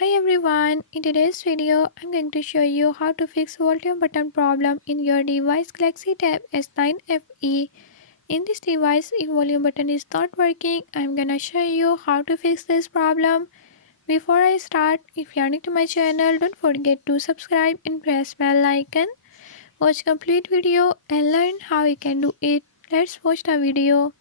Hi everyone, in today's video I'm going to show you how to fix volume button problem in your device Galaxy Tab S9 FE. In this device, if volume button is not working, I'm gonna show you how to fix this problem. Before I start, if you are new to my channel, don't forget to subscribe and press bell icon. Watch complete video and learn how you can do it. Let's watch the video.